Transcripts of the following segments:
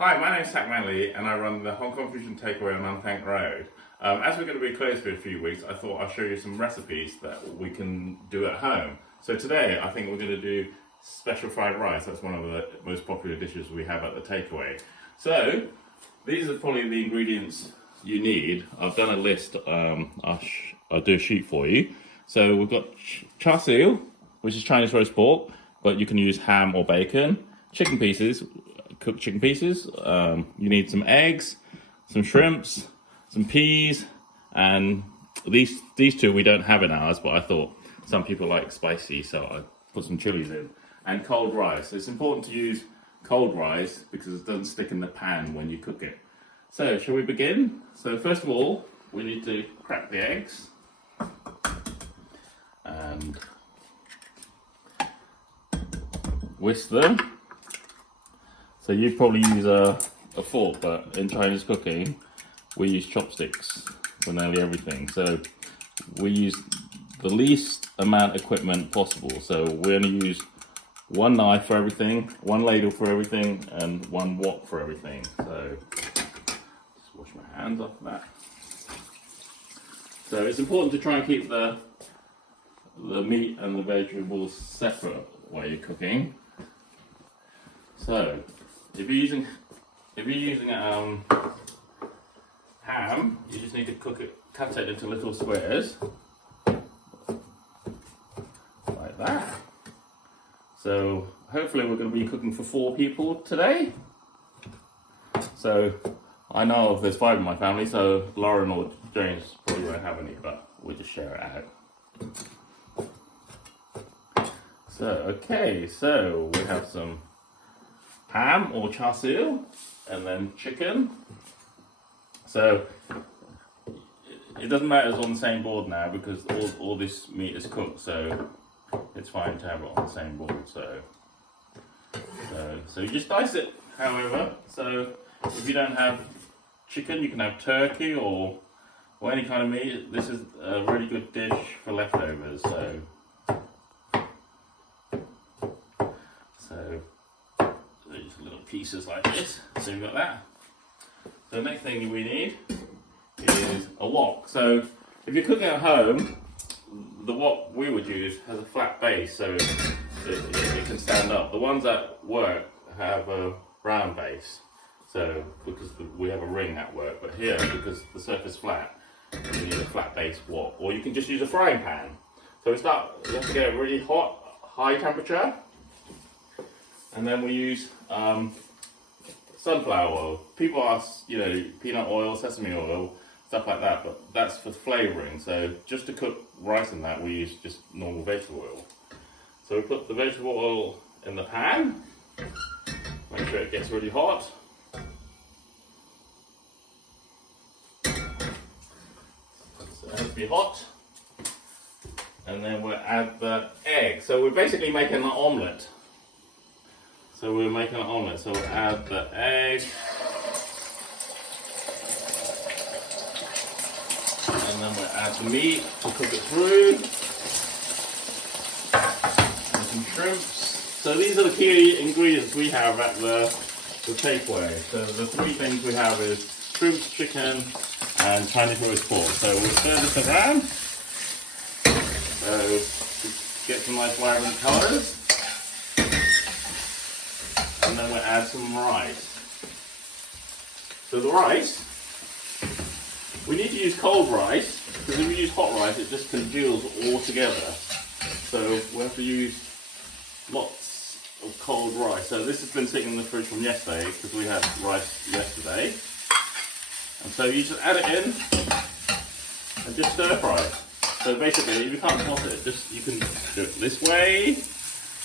Hi, my name is Tak Manley and I run the Hong Kong Fusion Takeaway on Unthank Road. As we're going to be closed for a few weeks, I thought I'd show you some recipes that we can do at home. So today I think we're going to do special fried rice. That's one of the most popular dishes we have at the takeaway. So these are probably the ingredients you need. I've done a list, I'll do a sheet for you. So we've got char, which is Chinese roast pork, but you can use ham or bacon, chicken pieces, cooked chicken pieces. You need some eggs, some shrimps, some peas, and these two we don't have in ours, but I thought some people like spicy, so I put some chilies in. And cold rice. It's important to use cold rice because it doesn't stick in the pan when you cook it. So shall we begin? So first of all, we need to crack the eggs and whisk them. So you probably use a fork, but in Chinese cooking, we use chopsticks for nearly everything. So we use the least amount of equipment possible. So we only use one knife for everything, one ladle for everything, and one wok for everything. So just wash my hands off that. So it's important to try and keep the meat and the vegetables separate while you're cooking. So if you're using ham, you just need to cut it into little squares, like that. So hopefully we're going to be cooking for 4 people today. So I know there's 5 in my family, so Lauren or James probably won't have any, but we'll just share it out. So okay, so we have some ham or char siu, and then chicken. So it doesn't matter it's on the same board now because all this meat is cooked, so it's fine to have it on the same board. So you just dice it however. So if you don't have chicken, you can have turkey or any kind of meat. This is a really good dish for leftovers. So these little pieces like this. So we've got that. So the next thing we need is a wok. So if you're cooking at home, the wok we would use has a flat base, so it can stand up. The ones at work have a round base, so because we have a ring at work, but here, because the surface is flat, you need a flat base wok. Or you can just use a frying pan. So you have to get it really hot, high temperature, and then we use sunflower oil. People ask, peanut oil, sesame oil, stuff like that, but that's for flavouring. So just to cook rice in that, we use just normal vegetable oil. So we put the vegetable oil in the pan, make sure it gets really hot. So it has to be hot. And then we'll add the egg. So we're basically making an omelette. So we're making an omelette. So we'll add the egg. And then we'll add the meat to cook it through. And some shrimps. So these are the key ingredients we have at the takeaway. So the 3 things we have is shrimps, chicken, and Chinese roast pork. So we'll stir this around. So get some nice vibrant colours. And then we'll add some rice. So the rice, we need to use cold rice, because if we use hot rice, it just congeals all together. So we have to use lots of cold rice. So this has been sitting in the fridge from yesterday, because we had rice yesterday. And so you just add it in, and just stir fry it. So basically, if you can't spot it, you can do it this way, you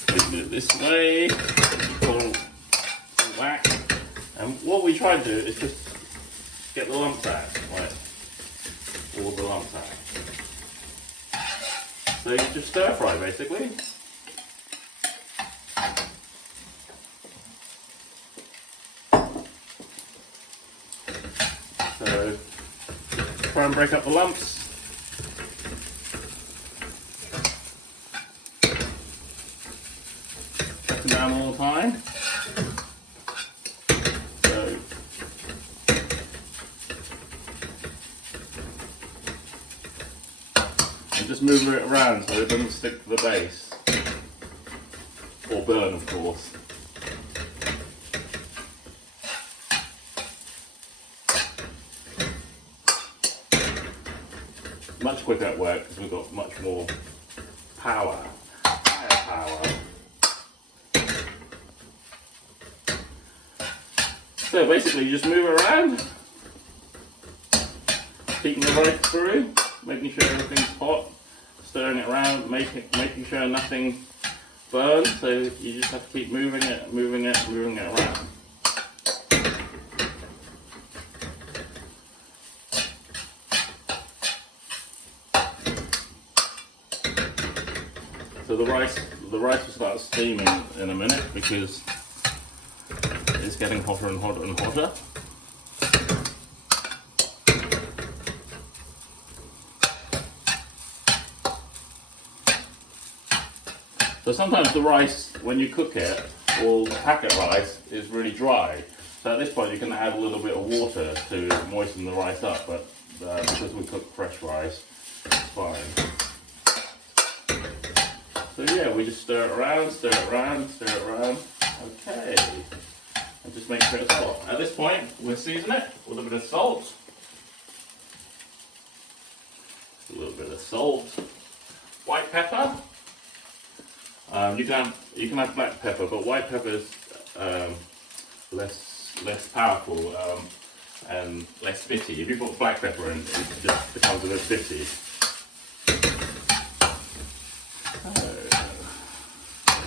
can do it this way, pull back. And what we try to do is just get the lumps out, right? All the lumps out. So you just stir fry basically. So try and break up the lumps. Check them down all the time. So just move it around so it doesn't stick to the base. Or burn, of course. Much quicker at work because we've got much more power. Higher power. So basically you just move it around. Keeping the rice through, making sure everything's hot, stirring it around, making sure nothing burns, so you just have to keep moving it around. So the rice will start steaming in a minute because it's getting hotter and hotter and hotter. So sometimes the rice, when you cook it, or packet rice, is really dry. So at this point you can add a little bit of water to moisten the rice up, but because we cook fresh rice, it's fine. So yeah, we just stir it around, stir it around, stir it around. Okay. And just make sure it's hot. At this point, we'll season it with a bit of salt. A little bit of salt. White pepper. You can have black pepper, but white pepper is less powerful and less bitty. If you put black pepper in, it just becomes a bit bitty.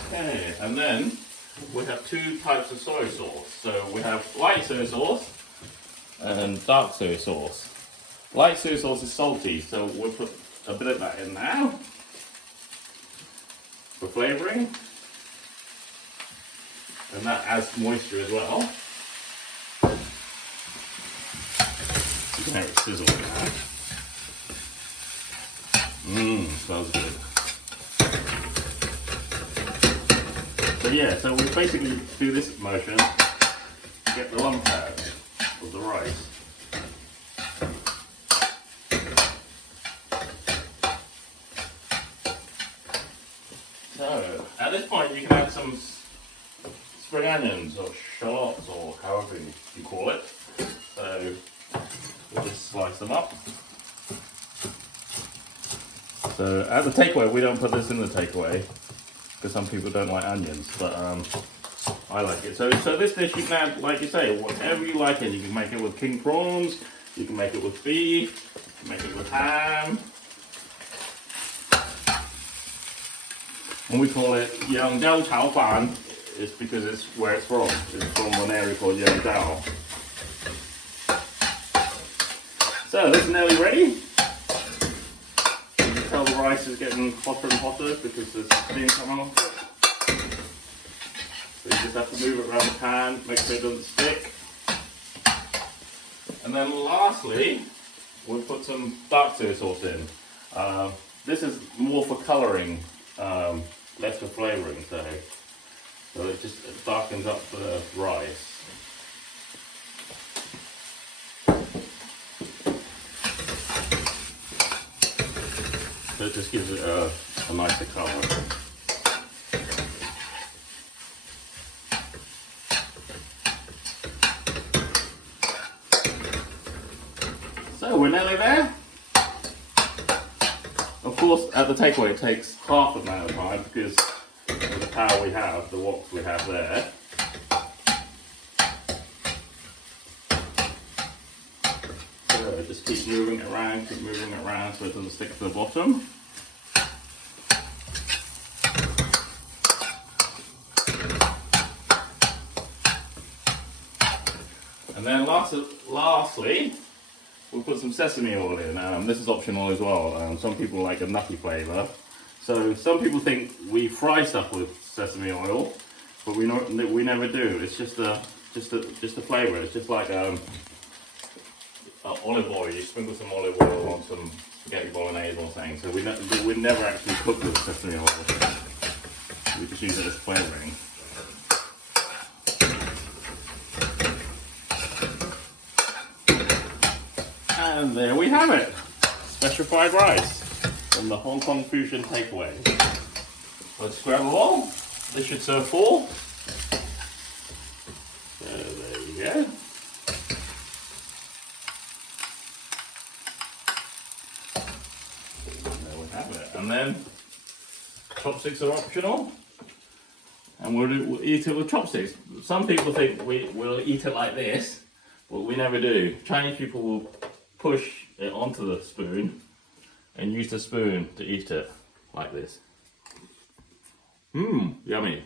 Okay, and then we have two types of soy sauce. So we have light soy sauce and dark soy sauce. Light soy sauce is salty, so we'll put a bit of that in now for flavouring, and that adds moisture as well. You can hear it sizzling now. Smells good. So yeah, so we basically do this motion to get the lump out of the rice. So, at this point you can add some spring onions or shallots or however you call it. So, we'll just slice them up. So, at the takeaway, we don't put this in the takeaway because some people don't like onions, but I like it. So this dish you can add, like you say, whatever you like it. You can make it with king prawns, you can make it with beef, you can make it with ham. And we call it Yangzhou Chao Fan, it's because it's where it's from. It's from an area called Yangzhou. So this is nearly ready. You can tell the rice is getting hotter and hotter because there's steam coming off it. So you just have to move it around the pan, make sure it doesn't stick. And then lastly, we'll put some dark soy sauce in. This is more for colouring. Less for flavouring, so it just darkens up the rice. So it just gives it a nicer colour. So we're nearly there. Of course, at the takeaway it takes half the amount of time because of the power we have, the woks we have there. So just keep moving it around so it doesn't stick to the bottom. And then lastly, we'll put some sesame oil in. This is optional as well. Some people like a nutty flavour. So some people think we fry stuff with sesame oil, but we never do. It's just a flavour. It's just like olive oil. You sprinkle some olive oil on some spaghetti bolognese or something. So we never actually cook with sesame oil. We just use it as flavouring. And there we have it, special fried rice. from the Hong Kong fusion takeaway. Let's grab along. This should serve 4. So there you go. There we have it. And then chopsticks are optional. And we'll eat it with chopsticks. Some people think we'll eat it like this, but we never do. Chinese people will push it onto the spoon and use the spoon to eat it like this. Mmm, yummy.